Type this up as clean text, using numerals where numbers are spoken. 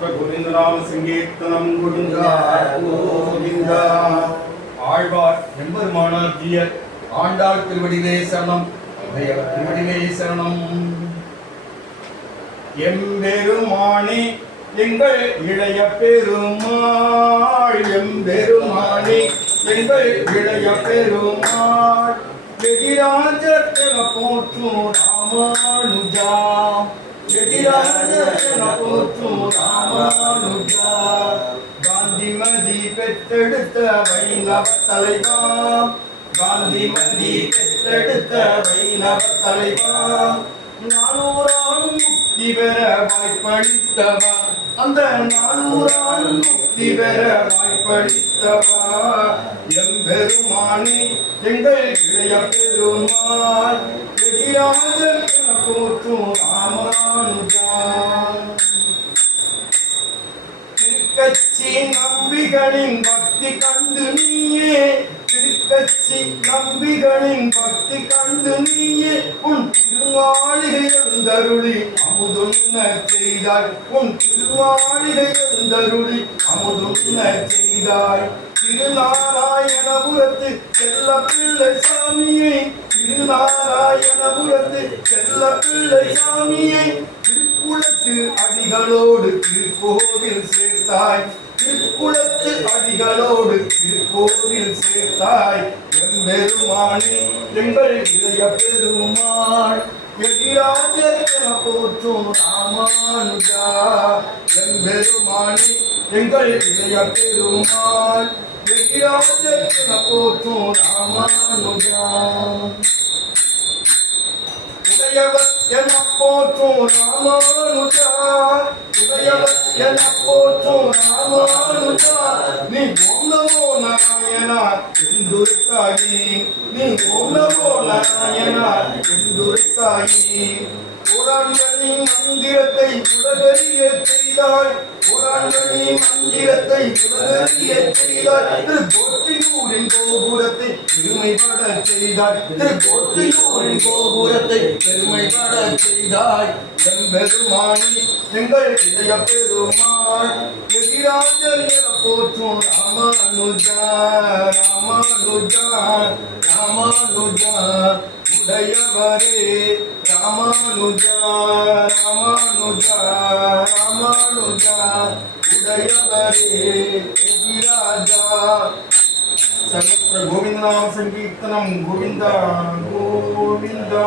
கோவிந்தநாம சங்கீர்த்தனம் கோவிந்தா கோவிந்தா. ஆழ்வார் எம்பெருமானார் ஜீயர் ஆண்டாள் திருவடிகளே சரணம், திருவடிகளே சரணம். எம்பெருமானே எங்கள் இளைய பெருமாள், எம்பெருமானே எங்கள் இளைய பெருமாள், எதிராஜன போற்றும் ராமானுஜா, எதிராஜன போற்றும் ராமானுஜா. காந்திமதி பெற்றெடுத்த வைணவ தலைவா, காந்திமதி பெற்றெடுத்த வைணவ தலைவா, நானூறான் முக்தி பெற வாய்ப்பளித்தவா, அந்த நானூறான் முக்தி பெற வாய்ப்பளித்தவா. எம்பெருமானே எங்கள் இளைய பெருமாள், எதிராஜன போற்றும் ராமானுஜா. திருக்கச்சி நம்பிகளின் பக்தி கண்டு நீயே, திருக்கச்சி நம்பிகளின் பக்தி கண்டு நீயே, உன் திருமாளிகை எழுந்தருளி அமுதுண்ண செய்தாய், உன் திருமாளிகை எழுந்தருளி அமுதுண்ண செய்தாய். திருநாராயணபுரத்து செல்ல பிள்ளை சாமியை, திருநாராயணபுரத்து செல்ல பிள்ளை சாமியை, திருக்குளத்து அடிகளோடு திருக்கோவில் சேர்த்தாய், திருக்குளத்து அடிகளோடு திருக்கோவில் சேர்த்தாய். எம்பெருமானே எங்கள் இளைய பெருமாள், எதிராஜன போற்றும் ராமானுஜா. எம்பெருமானே எங்கள் இளைய பெருமாள், எதிராஜன போற்றும் ராமானுஜா. உடையவர் என போற்றும் ராமானுஜா, உடையவர் என போற்றும் ராமானுஜா. நீ ஓம் நமோ நாராயணா என்றுரைத்தாயே, நீ ஓம் நமோ நாராயணா என்றுரைத்தாயே. புராணி மந்திரத்தை உலகறிய செய்தாய், புராணி மந்திரத்தை உலகறிய செய்தாய். திருக்கோட்டியூரின் கோபுரத்தை பெருமைப்பட செய்தாய், திருக்கோட்டியூரின் கோபுரத்தை பெருமைப்பட செய்தாய். எம்பெருமானே எங்கள் இளைய பெருமாள், எதிராஜர் என போற்றும் ராமானுஜா, ராமானுஜா, ராமானுஜா. உடையவரே ராமானுஜா, ராமானுஜா, ராமானுஜா. உடையவரே எதிராஜா. சர்வத்திர கோவிந்தநாம சங்கீர்த்தனம் கோவிந்தா கோவிந்தா.